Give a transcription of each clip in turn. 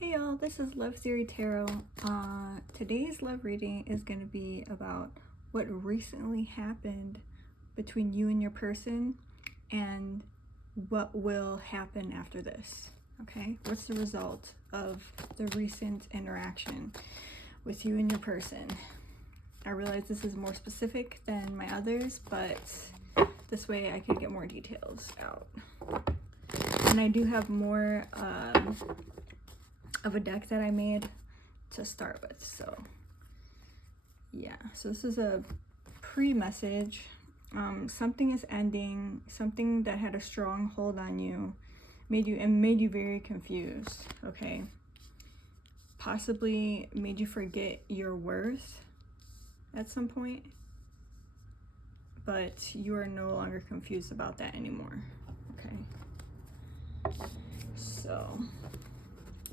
Hey y'all, this is Love Theory Tarot. Today's love reading is going to be about what recently happened between you and your person and what will happen after this. Okay, what's the result of the recent interaction with you and your person? I realize this is more specific than my others, but this way I could get more details out. And I do have more of a deck that I made to start with. So yeah, so this is a pre-message. Something is ending, something that had a strong hold on you, made you very confused. Okay, possibly made you forget your worth at some point, but you are no longer confused about that anymore. Okay, so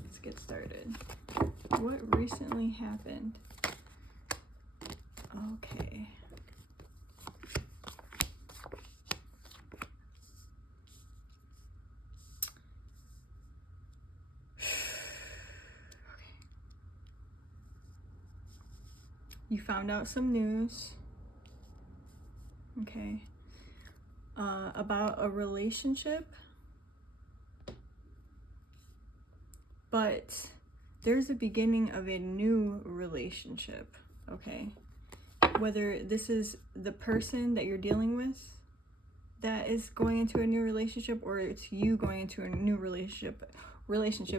let's get started. What recently happened? Okay. You found out some news, okay, about a relationship, but there's a beginning of a new relationship, okay? Whether this is the person that you're dealing with that is going into a new relationship, or it's you going into a new relationship,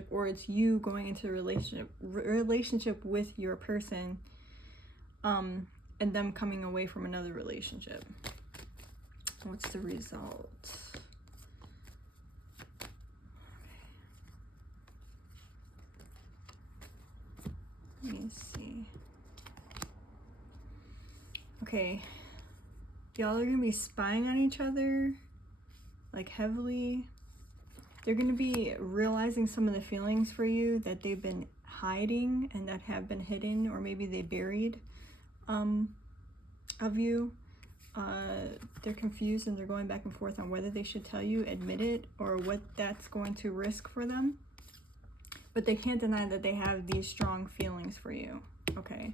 or it's you going into a relationship with your person, and them coming away from another relationship. What's the result? Let me see. Okay, y'all are gonna be spying on each other, like heavily. They're gonna be realizing some of the feelings for you that they've been hiding and that have been hidden, or maybe they buried of you. They're confused and they're going back and forth on whether they should tell you, admit it, or what that's going to risk for them. But they can't deny that they have these strong feelings for you, okay?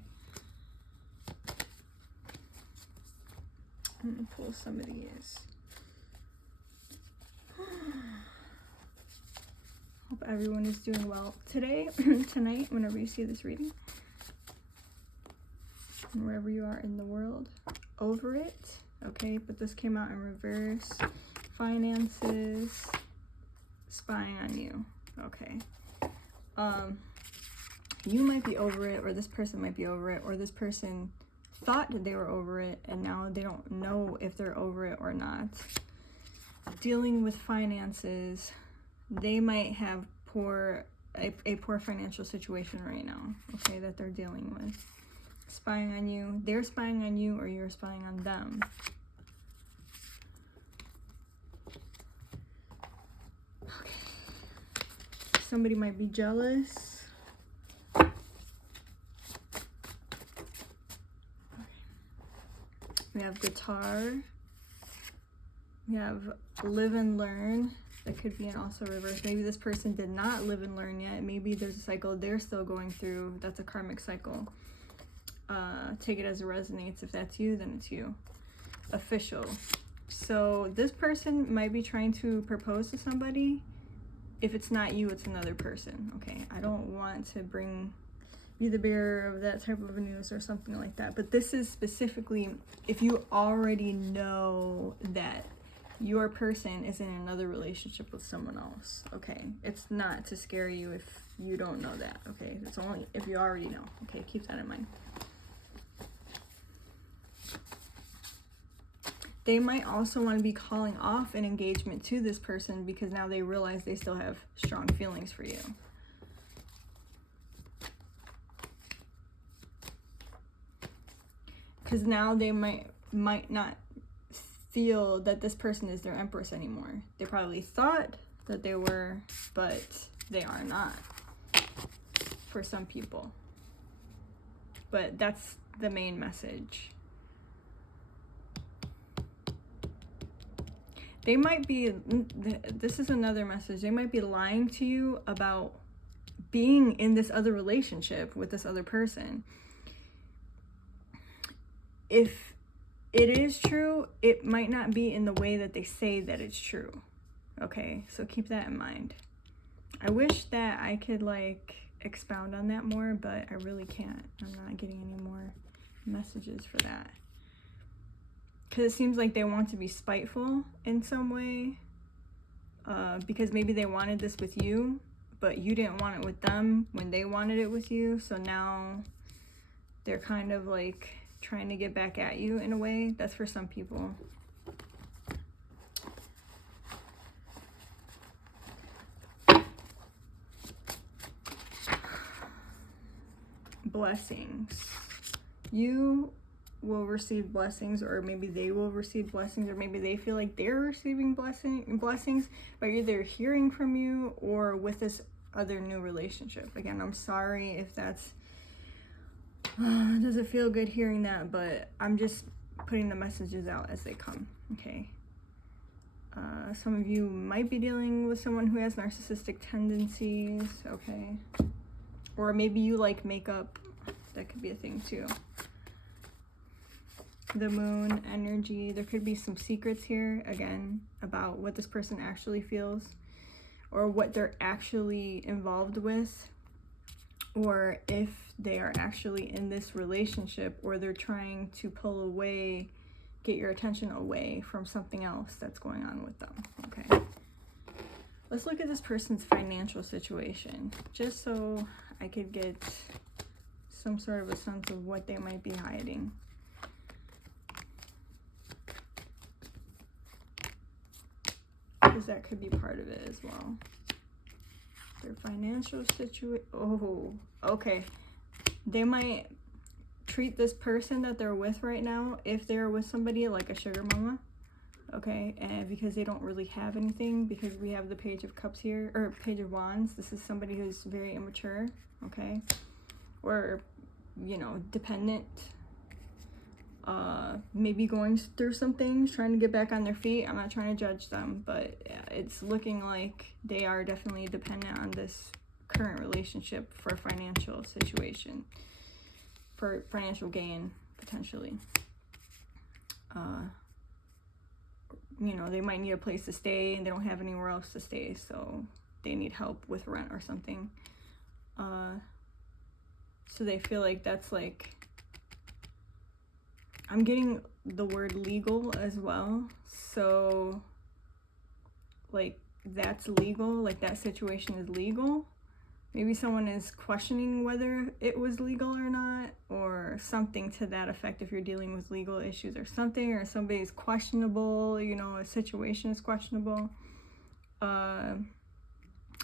I'm gonna pull some of these. Hope everyone is doing well today, tonight, whenever you see this reading. And wherever you are in the world, over it, okay? But this came out in reverse. Finances, spying on you, okay? You might be over it, or this person might be over it, or this person thought that they were over it and now they don't know if they're over it or not. Dealing with finances, they might have a poor financial situation right now, okay, that they're dealing with. Spying on you, they're spying on you, or you're spying on them. Okay. Somebody might be jealous. Okay. We have guitar. We have live and learn. That could be an also reverse. Maybe this person did not live and learn yet. Maybe there's a cycle they're still going through. That's a karmic cycle. Take it as it resonates. If that's you, then it's you. Official. So this person might be trying to propose to somebody. If it's not you, it's another person. Okay, I don't want to be the bearer of that type of news or something like that. But this is specifically if you already know that your person is in another relationship with someone else. Okay, it's not to scare you if you don't know that. Okay, it's only if you already know. Okay, keep that in mind. They might also want to be calling off an engagement to this person because now they realize they still have strong feelings for you. Because now they might not feel that this person is their empress anymore. They probably thought that they were, but they are not for some people. But that's the main message. They might be, this is another message, they might be lying to you about being in this other relationship with this other person. If it is true, it might not be in the way that they say that it's true. Okay, so keep that in mind. I wish that I could like expound on that more, but I really can't. I'm not getting any more messages for that. Because it seems like they want to be spiteful in some way. Because maybe they wanted this with you, but you didn't want it with them when they wanted it with you. So now they're kind of like trying to get back at you in a way. That's for some people. Blessings. You will receive blessings, or maybe they will receive blessings, or maybe they feel like they're receiving blessings by either hearing from you or with this other new relationship. Again, I'm sorry if that's doesn't feel good hearing that, but I'm just putting the messages out as they come. Okay. Some of you might be dealing with someone who has narcissistic tendencies. Okay. Or maybe you like makeup. That could be a thing too. The moon energy. There could be some secrets here, again, about what this person actually feels or what they're actually involved with, or if they are actually in this relationship, or they're trying to pull away, get your attention away from something else that's going on with them. Okay. Let's look at this person's financial situation, just so I could get some sort of a sense of what they might be hiding. Because that could be part of it as well. Their financial situation. Oh, okay. They might treat this person that they're with right now, if they're with somebody, like a sugar mama. Okay, and because they don't really have anything, because we have the Page of Cups here, or Page of Wands. This is somebody who's very immature, okay? Or, you know, dependent. Maybe going through some things, trying to get back on their feet. I'm not trying to judge them, but it's looking like they are definitely dependent on this current relationship for financial situation, for financial gain, potentially. You know, they might need a place to stay and they don't have anywhere else to stay, so they need help with rent or something. So they feel like that's like, I'm getting the word legal as well. So like that's legal, like that situation is legal. Maybe someone is questioning whether it was legal or not, or something to that effect if you're dealing with legal issues or something, or somebody's questionable, you know, a situation is questionable.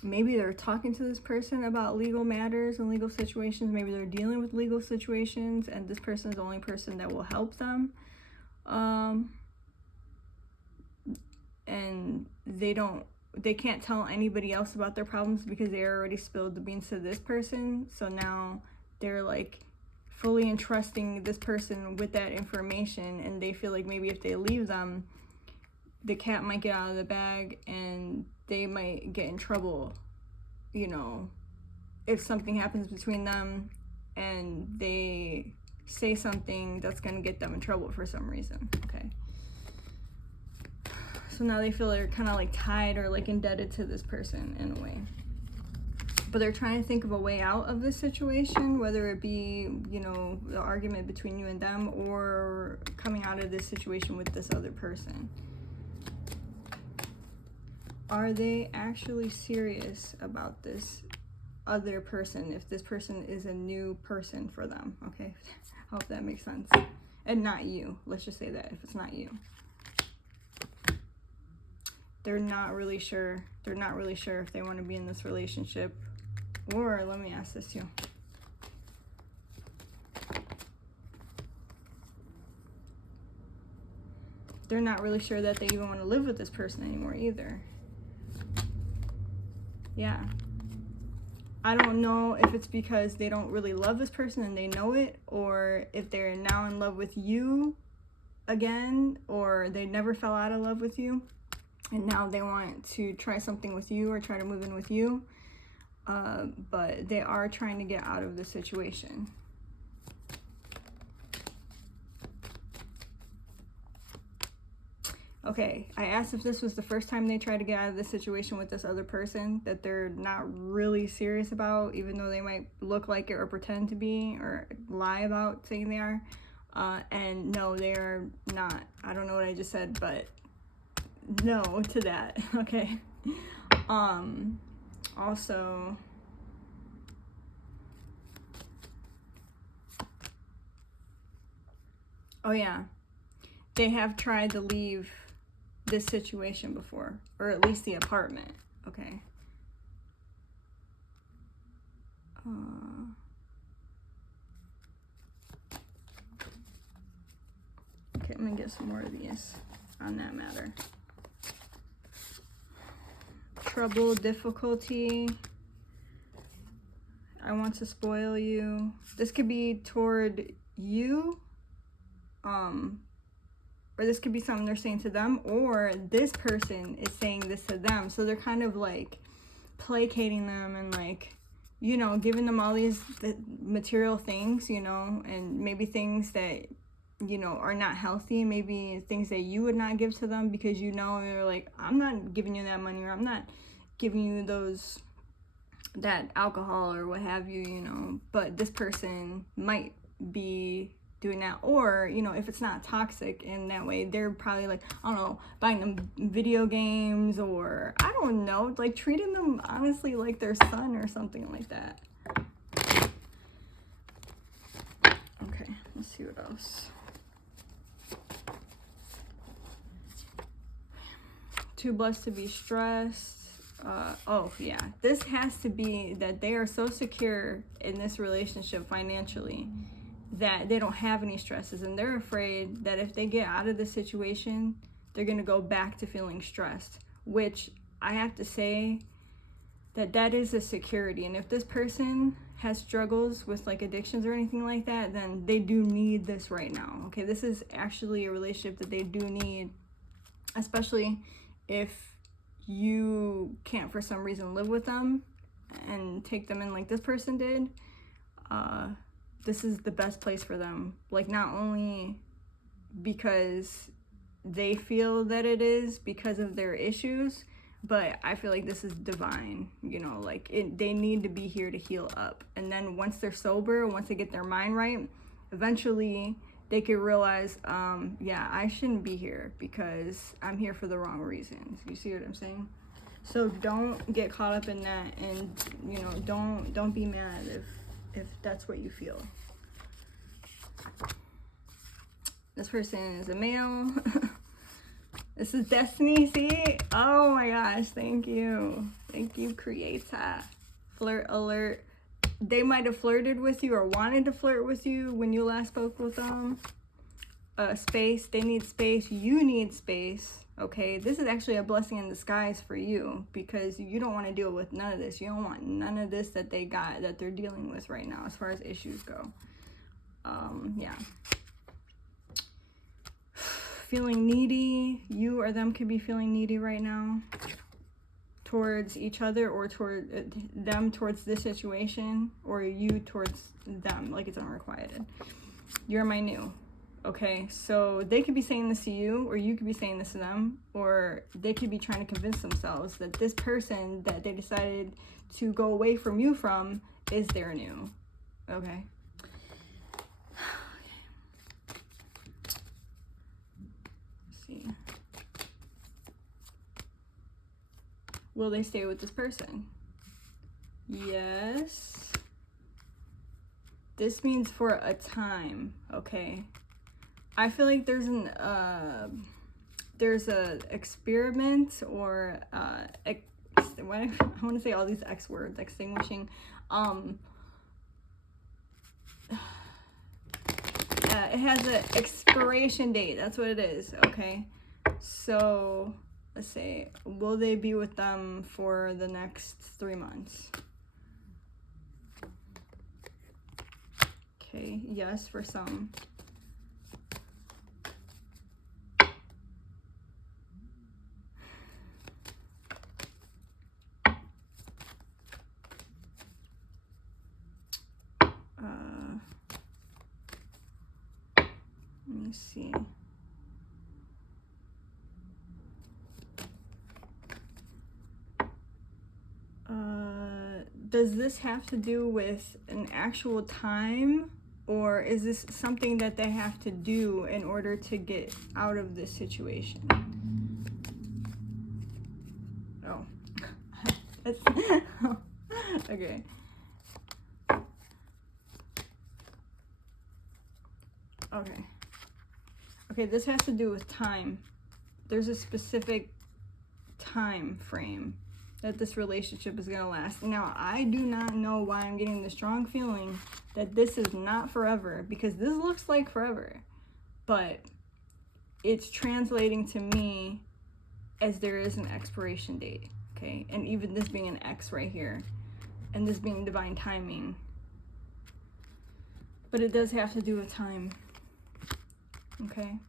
Maybe they're talking to this person about legal matters and legal situations. Maybe they're dealing with legal situations and this person is the only person that will help them. And they can't tell anybody else about their problems because they already spilled the beans to this person. So now they're like fully entrusting this person with that information, and they feel like maybe if they leave them, the cat might get out of the bag and they might get in trouble, you know, if something happens between them and they say something that's going to get them in trouble for some reason. Okay. So now they feel they're kind of like tied or like indebted to this person in a way. But they're trying to think of a way out of this situation, whether it be, you know, the argument between you and them, or coming out of this situation with this other person. Are they actually serious about this other person, if this person is a new person for them? Okay, I hope that makes sense. And not you. Let's just say that, if it's not you. They're not really sure. They're not really sure if they want to be in this relationship. Or, let me ask this too. They're not really sure that they even want to live with this person anymore either. Yeah. I don't know if it's because they don't really love this person and they know it, or if they're now in love with you again, or they never fell out of love with you and now they want to try something with you or try to move in with you. but they are trying to get out of the situation. Okay, I asked if this was the first time they tried to get out of this situation with this other person that they're not really serious about, even though they might look like it or pretend to be or lie about saying they are. And no, they are not. I don't know what I just said, but no to that. Okay. Also, oh yeah, they have tried to leave this situation before, or at least the apartment. Okay. Okay, I'm gonna get some more of these on that matter. Trouble, difficulty. I want to spoil you. This could be toward you, or this could be something they're saying to them, or this person is saying this to them. So they're kind of like placating them and like, you know, giving them all these material things, you know, and maybe things that, you know, are not healthy, maybe things that you would not give to them because, you know, you're like, I'm not giving you that money, or I'm not giving you that alcohol or what have you, you know, but this person might be doing that. Or, you know, if it's not toxic in that way, they're probably like, I don't know, buying them video games, or I don't know, like treating them honestly like their son or something like that. Okay, let's see what else. Too blessed to be stressed. Oh yeah, this has to be that they are so secure in this relationship financially that they don't have any stresses, and they're afraid that if they get out of the situation, they're going to go back to feeling stressed, which I have to say that is a security. And if this person has struggles with like addictions or anything like that, then they do need this right now. Okay, this is actually a relationship that they do need, especially if you can't for some reason live with them and take them in like this person did. This is the best place for them, like not only because they feel that it is because of their issues, but I feel like this is divine, you know, like they need to be here to heal up. And then once they're sober, once they get their mind right, eventually they could realize, yeah, I shouldn't be here because I'm here for the wrong reasons. You see what I'm saying? So don't get caught up in that, and you know, don't be mad if that's what you feel. This person is a male. This is destiny, see? Oh my gosh, thank you. Thank you, creator. Flirt alert. They might have flirted with you or wanted to flirt with you when you last spoke with them. Space, they need space, you need space. Okay, this is actually a blessing in disguise for you because you don't want to deal with none of this. You don't want none of this that they're dealing with right now as far as issues go. Yeah. Feeling needy, you or them could be feeling needy right now towards each other, or toward them towards this situation, or you towards them, like it's unrequited. You're my new. Okay, so they could be saying this to you, or you could be saying this to them, or they could be trying to convince themselves that this person that they decided to go away from you from is their new. Okay. Let's see. Will they stay with this person? Yes. This means for a time, okay? I feel like there's a experiment, or I want to say all these X words, extinguishing. It has an expiration date. That's what it is. Okay, so let's say, will they be with them for the next 3 months? Okay, yes, for some. me see. Does this have to do with an actual time, or is this something that they have to do in order to get out of this situation? Oh, that's okay. Okay, this has to do with time. There's a specific time frame that this relationship is going to last. Now, I do not know why I'm getting the strong feeling that this is not forever, because this looks like forever, but it's translating to me as there is an expiration date, okay? And even this being an X right here, and this being divine timing. But it does have to do with time, okay?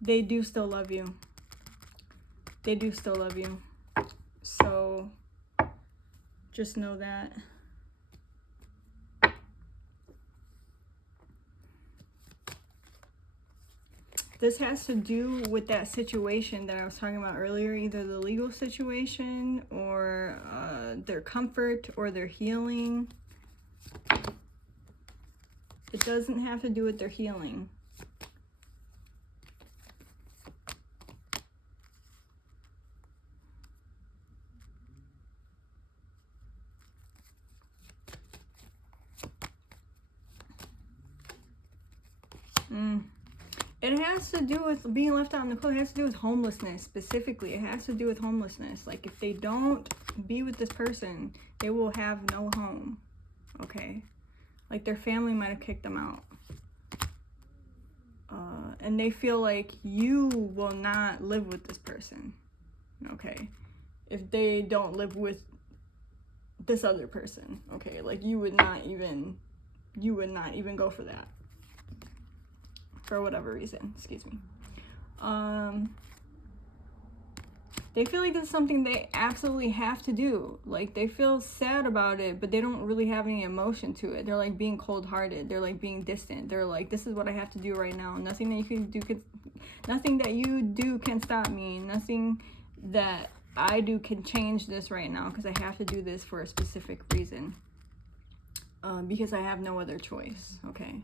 They do still love you. They do still love you. So just know that. This has to do with that situation that I was talking about earlier, either the legal situation or their comfort or their healing. It doesn't have to do with their healing. It has to do with being left out in the cold. It has to do with homelessness specifically. It has to do with homelessness. Like, if they don't be with this person, they will have no home. Okay? Like, their family might have kicked them out. And they feel like you will not live with this person. Okay? If they don't live with this other person. Okay? Like, you would not even go for that. For whatever reason, excuse me. They feel like this is something they absolutely have to do. Like, they feel sad about it, but they don't really have any emotion to it. They're like being cold-hearted. They're like being distant. They're like, this is what I have to do right now. Nothing that you do can stop me. Nothing that I do can change this right now, because I have to do this for a specific reason. Because I have no other choice. Okay.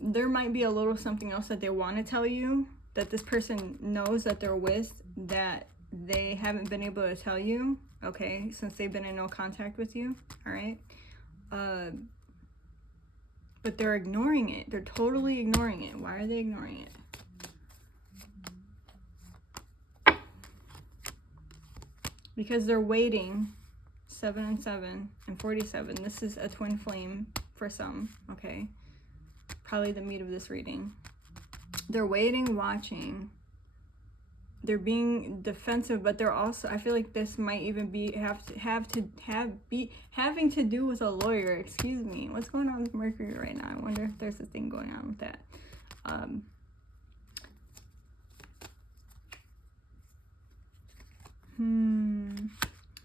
There might be a little something else that they want to tell you, that this person knows that they're with, that they haven't been able to tell you, okay, since they've been in no contact with you, all right? But they're ignoring it. They're totally ignoring it. Why are they ignoring it? Because they're waiting. 7 and 7 and 47. This is a twin flame for some, okay? Probably the meat of this reading. They're waiting, watching. They're being defensive, but they're also, I feel like this might even be having to do with a lawyer. Excuse me. What's going on with Mercury right now? I wonder if there's a thing going on with that.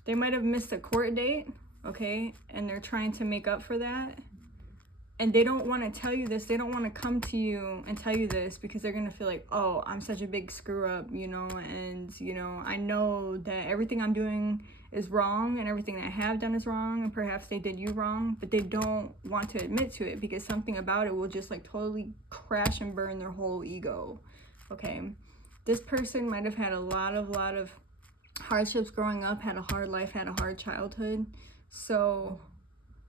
They might have missed a court date, okay? And they're trying to make up for that. And they don't want to tell you this. They don't want to come to you and tell you this, because they're going to feel like, oh, I'm such a big screw up, you know, and, you know, I know that everything I'm doing is wrong and everything I have done is wrong, and perhaps they did you wrong, but they don't want to admit to it, because something about it will just like totally crash and burn their whole ego, okay? This person might have had a lot of hardships growing up, had a hard life, had a hard childhood, so,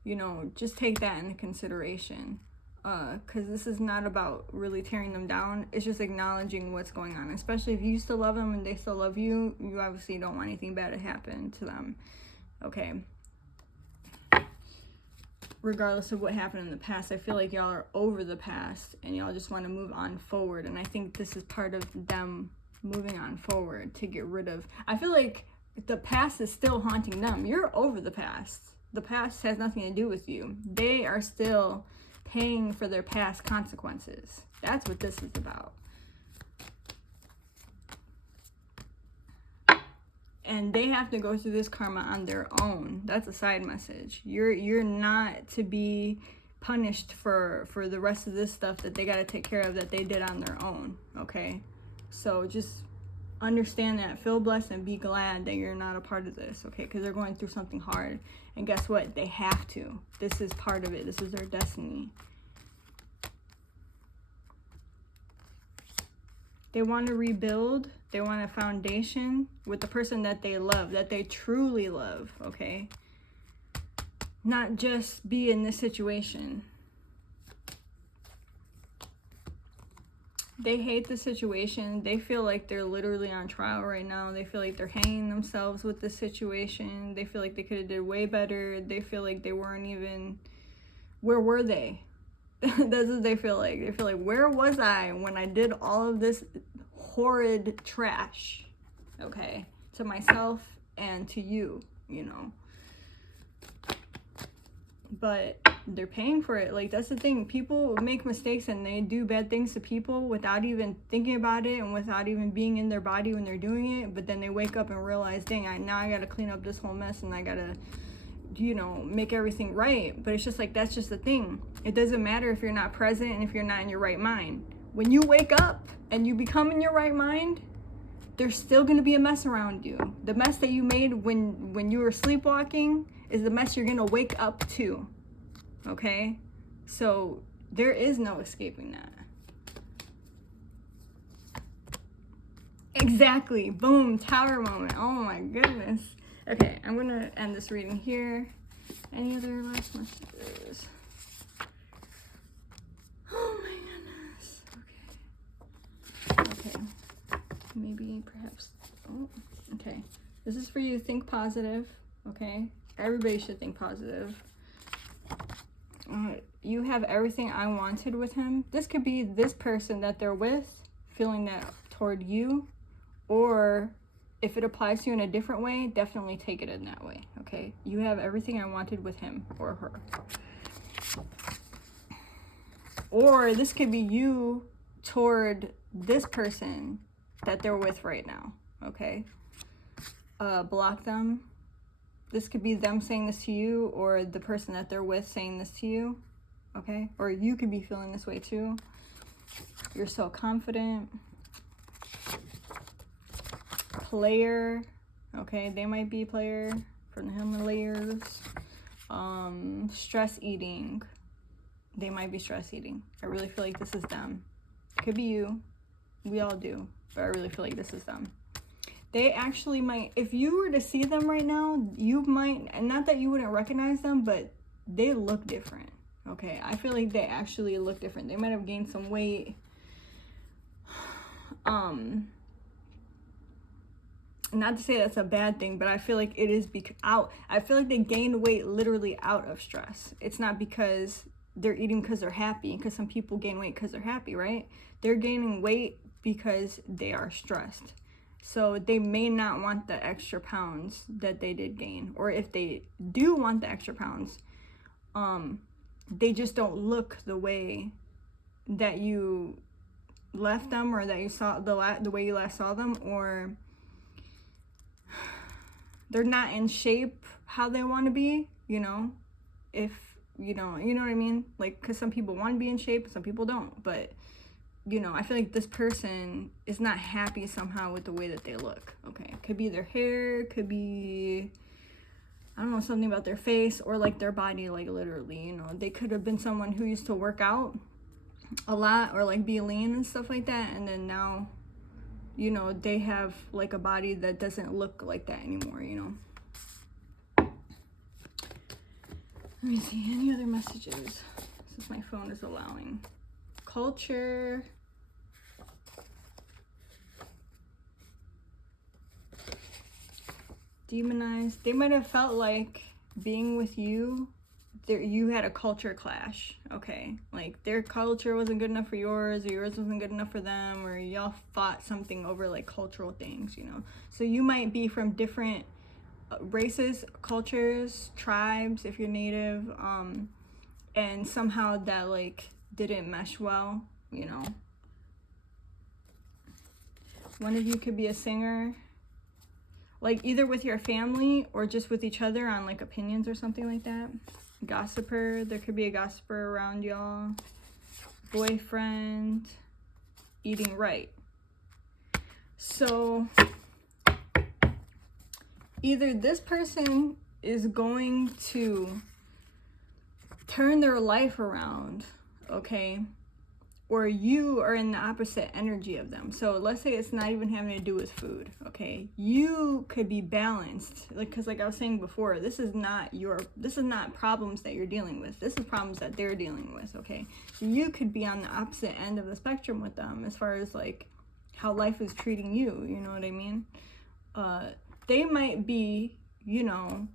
you know, just take that into consideration, because this is not about really tearing them down. It's just acknowledging what's going on, especially if you still love them and they still love you. You obviously don't want anything bad to happen to them, okay? Regardless of what happened in the past, I feel like y'all are over the past and y'all just want to move on forward, and I think this is part of them moving on forward to get rid of. I feel like the past is still haunting them. You're over the past. The past has nothing to do with you. They are still paying for their past consequences. That's what this is about. and they have to go through this karma on their own. That's a side message. You're not to be punished for the rest of this stuff that they got to take care of that they did on their own. Okay, so just understand that, feel blessed, and be glad that you're not a part of this. Okay, because they're going through something hard, and guess what, they have to. This is part of it. This is their destiny. They want to rebuild. They want a foundation with the person that they love, that they truly love, okay? Not just be in this situation. They hate the situation. They feel like they're literally on trial right now. They feel like they're hanging themselves with the situation. They feel like they could have did way better. They feel like they weren't even... Where were they? That's what they feel like. They feel like, where was I when I did all of this horrid trash, okay, to myself and to you, you know? But they're paying for it. Like, that's the thing. People make mistakes and they do bad things to people without even thinking about it and without even being in their body when they're doing it. But then they wake up and realize, dang, now I gotta clean up this whole mess, and I gotta, you know, make everything right. But it's just like, that's just the thing. It doesn't matter if you're not present and if you're not in your right mind. When you wake up and you become in your right mind, there's still going to be a mess around you. The mess that you made when you were sleepwalking is the mess you're going to wake up to. Okay? So there is no escaping that. Exactly. Boom. Tower moment. Oh my goodness. Okay, I'm going to end this reading here. Any other last messages? Oh my goodness. Okay. Maybe, perhaps. Oh, okay. This is for you. Think positive. Okay? Everybody should think positive. You have everything I wanted with him. This could be this person that they're with feeling that toward you, or if it applies to you in a different way, definitely take it in that way, okay? You have everything I wanted with him or her. Or this could be you toward this person that they're with right now, okay? Block them. This could be them saying this to you, or the person that they're with saying this to you, okay? Or you could be feeling this way too. You're so confident. Player, okay, they might be a player from the Himalayas. Stress eating, they might be stress eating. I really feel like this is them. Could be you, we all do, but I really feel like this is them. They actually might, if you were to see them right now, you might, and not that you wouldn't recognize them, but they look different, okay? I feel like they actually look different. They might have gained some weight. Not to say that's a bad thing, but I feel like it is I feel like they gained weight literally out of stress. It's not because they're eating because they're happy, because some people gain weight because they're happy, right? They're gaining weight because they are stressed. So they may not want the extra pounds that they did gain. Or if they do want the extra pounds, they just don't look the way that you left them, or that you saw the way you last saw them, or they're not in shape how they want to be, you know, if, you know what I mean? Like, because some people want to be in shape, some people don't, but, you know, I feel like this person is not happy somehow with the way that they look, okay? Could be their hair, could be, I don't know, something about their face, or like their body, like literally, you know, they could have been someone who used to work out a lot, or like be lean and stuff like that, and then now, you know, they have like a body that doesn't look like that anymore, you know. Let me see, any other messages, since my phone is allowing. Culture. Demonized. They might have felt like being with you, you had a culture clash, okay? Like their culture wasn't good enough for yours, or yours wasn't good enough for them, or y'all fought something over like cultural things, you know? So you might be from different races, cultures, tribes, if you're native, and somehow that like didn't mesh well, you know? One of you could be a singer. like either with your family or just with each other on like opinions or something like that. Gossiper, there could be a gossiper around y'all. Boyfriend, eating right. So either this person is going to turn their life around, okay, or you are in the opposite energy of them. So let's say it's not even having to do with food, okay? You could be balanced, like, because like I was saying before, this is not problems that you're dealing with. This is problems that they're dealing with, okay? So you could be on the opposite end of the spectrum with them as far as like how life is treating you, you know what I mean? They might be, you know,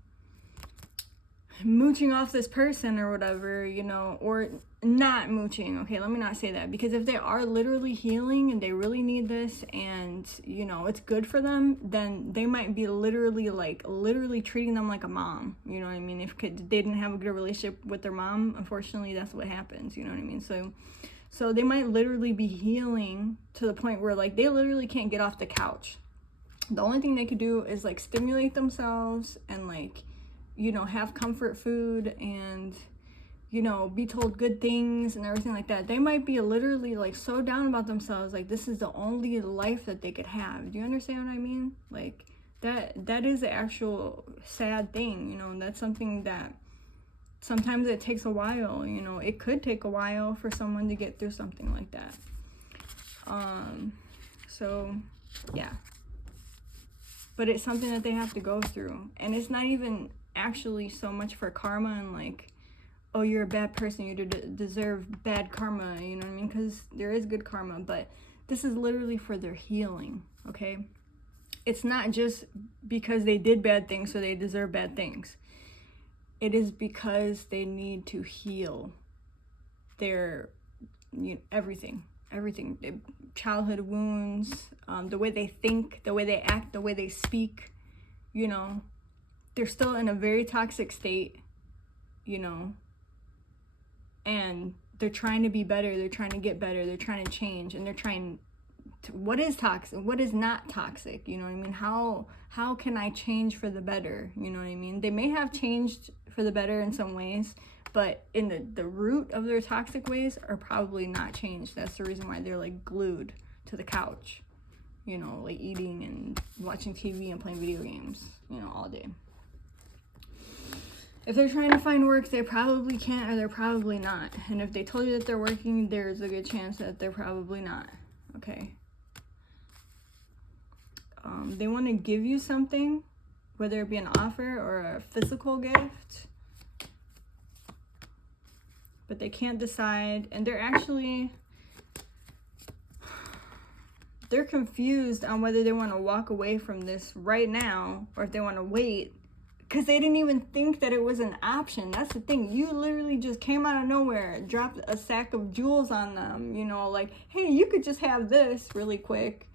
mooching off this person or whatever, you know, or not mooching. Okay, let me not say that, because if they are literally healing and they really need this and, you know, it's good for them, then they might be literally treating them like a mom, you know what I mean? If they didn't have a good relationship with their mom, unfortunately that's what happens, you know what I mean? So they might literally be healing to the point where like they literally can't get off the couch. The only thing they could do is like stimulate themselves and like, you know, have comfort food and, you know, be told good things and everything like that. They might be literally like so down about themselves, like this is the only life that they could have. Do you understand what I mean? Like that is the actual sad thing, you know. That's something that sometimes it takes a while, you know. It could take a while for someone to get through something like that. So yeah, but it's something that they have to go through, and it's not even actually so much for karma and like, oh, you're a bad person, you deserve bad karma, you know what I mean? Because there is good karma, but this is literally for their healing, okay? It's not just because they did bad things so they deserve bad things. It is because they need to heal their, you know, everything, their childhood wounds, the way they think, the way they act, the way they speak, you know. They're still in a very toxic state, you know, and they're trying to be better, they're trying to get better, they're trying to change, and they're trying to, what is toxic, what is not toxic, you know what I mean? How can I change for the better, you know what I mean? They may have changed for the better in some ways, but in the root of their toxic ways are probably not changed. That's the reason why they're like glued to the couch, you know, like eating and watching TV and playing video games, you know, all day. If they're trying to find work, they probably can't, or they're probably not. And if they told you that they're working, there's a good chance that they're probably not, okay? They want to give you something, whether it be an offer or a physical gift, but they can't decide, and they're confused on whether they want to walk away from this right now or if they want to wait, because they didn't even think that it was an option. That's the thing. You literally just came out of nowhere, dropped a sack of jewels on them, you know, like, hey, you could just have this really quick.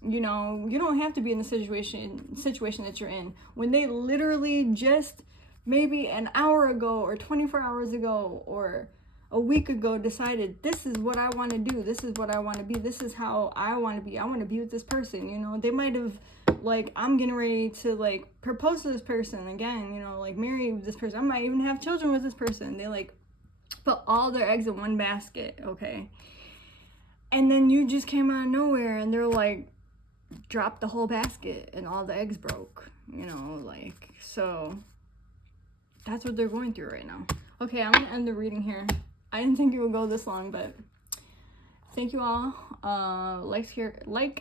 You know, you don't have to be in the situation that you're in. When they literally just maybe an hour ago or 24 hours ago or a week ago decided, this is what I want to do, this is what I want to be, this is how I want to be, I want to be with this person, you know. They might have, like, I'm getting ready to, like, propose to this person again, you know, like, marry this person, I might even have children with this person. They, like, put all their eggs in one basket, okay? And then you just came out of nowhere and they're, like, dropped the whole basket and all the eggs broke, you know, like, so that's what they're going through right now. Okay, I'm gonna end the reading here. I didn't think it would go this long, but thank you all. Like,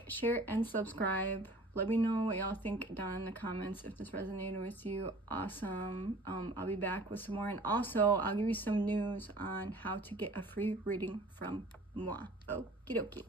share, and subscribe. Let me know what y'all think down in the comments if this resonated with you. Awesome. I'll be back with some more, and also I'll give you some news on how to get a free reading from moi. Okie dokie.